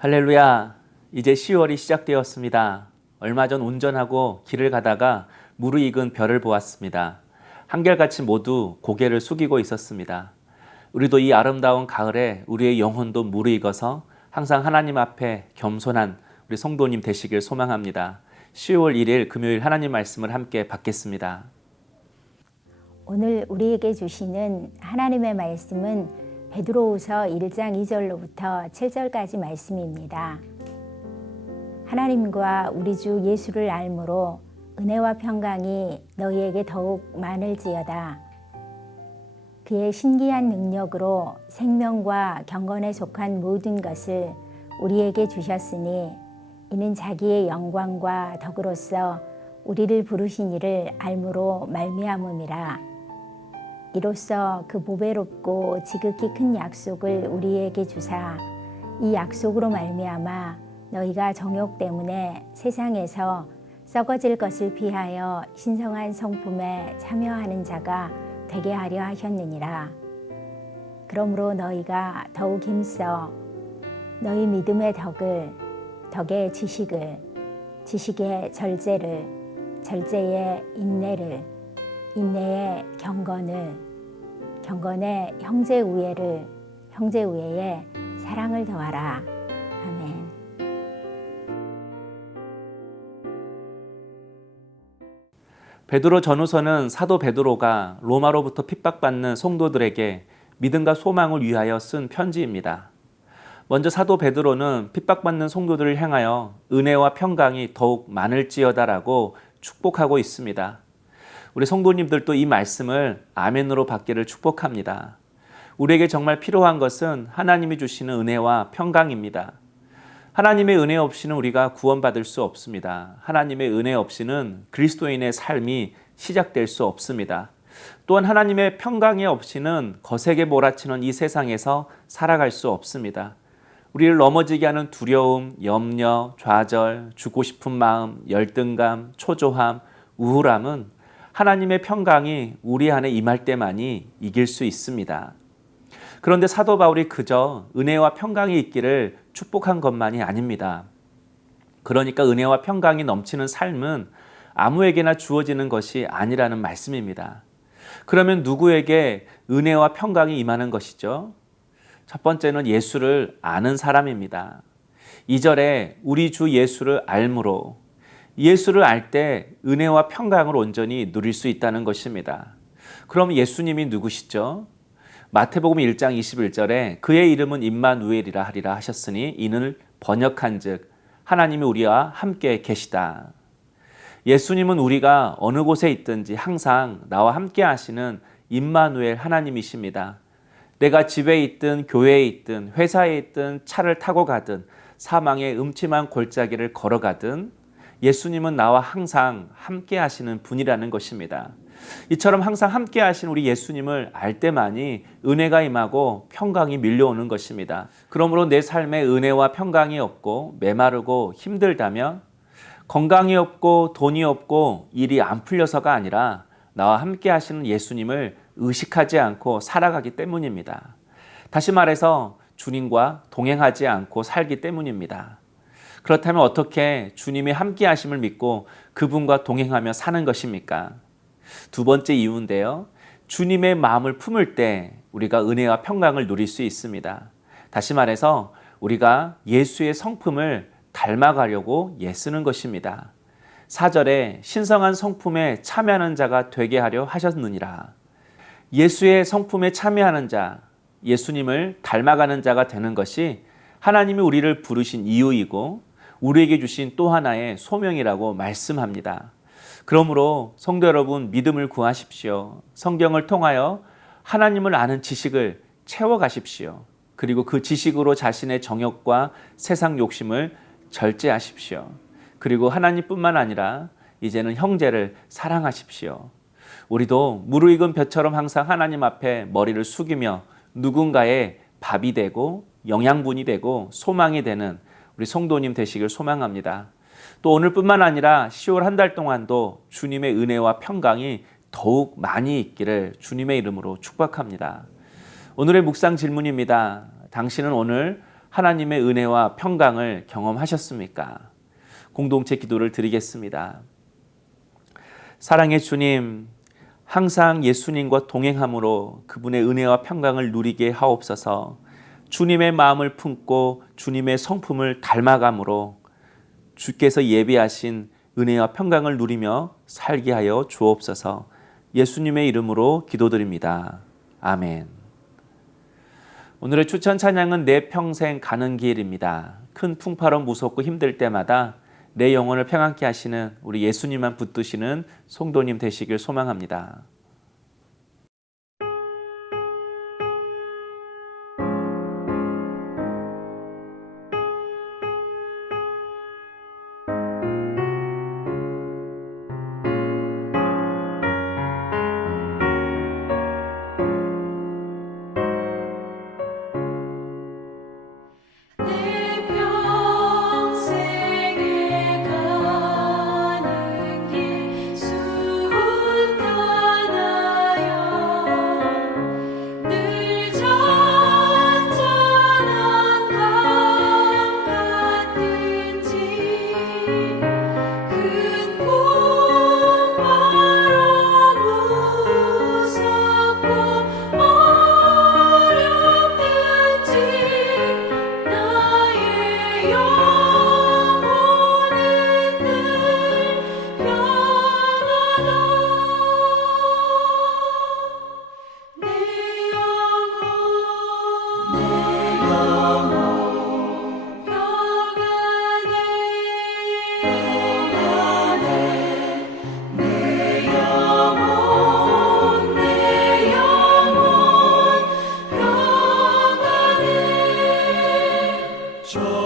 할렐루야. 이제 10월이 시작되었습니다. 얼마 전 운전하고 길을 가다가 무르익은 별을 보았습니다. 한결같이 모두 고개를 숙이고 있었습니다. 우리도 이 아름다운 가을에 우리의 영혼도 무르익어서 항상 하나님 앞에 겸손한 우리 성도님 되시길 소망합니다. 10월 1일 금요일 하나님 말씀을 함께 받겠습니다. 오늘 우리에게 주시는 하나님의 말씀은 베드로후서 1장 2절로부터 7절까지 말씀입니다. 하나님과 우리 주 예수를 알므로 은혜와 평강이 너희에게 더욱 많을지어다. 그의 신기한 능력으로 생명과 경건에 속한 모든 것을 우리에게 주셨으니 이는 자기의 영광과 덕으로서 우리를 부르신 이를 알므로 말미암음이라. 이로써 그 보배롭고 지극히 큰 약속을 우리에게 주사 이 약속으로 말미암아 너희가 정욕 때문에 세상에서 썩어질 것을 피하여 신성한 성품에 참여하는 자가 되게 하려 하셨느니라. 그러므로 너희가 더욱 힘써 너희 믿음의 덕을, 덕의 지식을, 지식의 절제를, 절제의 인내를, 인내의 경건을, 경건의 형제 우애를, 형제 우애에 사랑을 더하라. 아멘. 베드로 전후서는 사도 베드로가 로마로부터 핍박받는 성도들에게 믿음과 소망을 위하여 쓴 편지입니다. 먼저 사도 베드로는 핍박받는 성도들을 향하여 은혜와 평강이 더욱 많을지어다라고 축복하고 있습니다. 우리 성도님들도 이 말씀을 아멘으로 받기를 축복합니다. 우리에게 정말 필요한 것은 하나님이 주시는 은혜와 평강입니다. 하나님의 은혜 없이는 우리가 구원받을 수 없습니다. 하나님의 은혜 없이는 그리스도인의 삶이 시작될 수 없습니다. 또한 하나님의 평강이 없이는 거세게 몰아치는 이 세상에서 살아갈 수 없습니다. 우리를 넘어지게 하는 두려움, 염려, 좌절, 죽고 싶은 마음, 열등감, 초조함, 우울함은 하나님의 평강이 우리 안에 임할 때만이 이길 수 있습니다. 그런데 사도 바울이 그저 은혜와 평강이 있기를 축복한 것만이 아닙니다. 그러니까 은혜와 평강이 넘치는 삶은 아무에게나 주어지는 것이 아니라는 말씀입니다. 그러면 누구에게 은혜와 평강이 임하는 것이죠? 첫 번째는 예수를 아는 사람입니다. 2절에 우리 주 예수를 알므로, 예수를 알 때 은혜와 평강을 온전히 누릴 수 있다는 것입니다. 그럼 예수님이 누구시죠? 마태복음 1장 21절에 그의 이름은 임마누엘이라 하리라 하셨으니 이는 번역한 즉 하나님이 우리와 함께 계시다. 예수님은 우리가 어느 곳에 있든지 항상 나와 함께 하시는 임마누엘 하나님이십니다. 내가 집에 있든 교회에 있든 회사에 있든 차를 타고 가든 사망의 음침한 골짜기를 걸어가든 예수님은 나와 항상 함께 하시는 분이라는 것입니다. 이처럼 항상 함께 하신 우리 예수님을 알 때만이 은혜가 임하고 평강이 밀려오는 것입니다. 그러므로 내 삶에 은혜와 평강이 없고 메마르고 힘들다면 건강이 없고 돈이 없고 일이 안 풀려서가 아니라 나와 함께 하시는 예수님을 의식하지 않고 살아가기 때문입니다. 다시 말해서 주님과 동행하지 않고 살기 때문입니다. 그렇다면 어떻게 주님의 함께 하심을 믿고 그분과 동행하며 사는 것입니까? 두 번째 이유인데요. 주님의 마음을 품을 때 우리가 은혜와 평강을 누릴 수 있습니다. 다시 말해서 우리가 예수의 성품을 닮아가려고 애쓰는 것입니다. 4절에 신성한 성품에 참여하는 자가 되게 하려 하셨느니라. 예수의 성품에 참여하는 자, 예수님을 닮아가는 자가 되는 것이 하나님이 우리를 부르신 이유이고 우리에게 주신 또 하나의 소명이라고 말씀합니다. 그러므로 성도 여러분, 믿음을 구하십시오. 성경을 통하여 하나님을 아는 지식을 채워가십시오. 그리고 그 지식으로 자신의 정욕과 세상 욕심을 절제하십시오. 그리고 하나님뿐만 아니라 이제는 형제를 사랑하십시오. 우리도 무르익은 벼처럼 항상 하나님 앞에 머리를 숙이며 누군가의 밥이 되고 영양분이 되고 소망이 되는 우리 성도님 되시길 소망합니다. 또 오늘뿐만 아니라 10월 한 달 동안도 주님의 은혜와 평강이 더욱 많이 있기를 주님의 이름으로 축복합니다. 오늘의 묵상 질문입니다. 당신은 오늘 하나님의 은혜와 평강을 경험하셨습니까? 공동체 기도를 드리겠습니다. 사랑의 주님, 항상 예수님과 동행함으로 그분의 은혜와 평강을 누리게 하옵소서. 주님의 마음을 품고 주님의 성품을 닮아감으로 주께서 예비하신 은혜와 평강을 누리며 살게 하여 주옵소서. 예수님의 이름으로 기도드립니다. 아멘. 오늘의 추천 찬양은 내 평생 가는 길입니다. 큰 풍파로 무섭고 힘들 때마다 내 영혼을 평안케 하시는 우리 예수님만 붙드시는 성도님 되시길 소망합니다. 저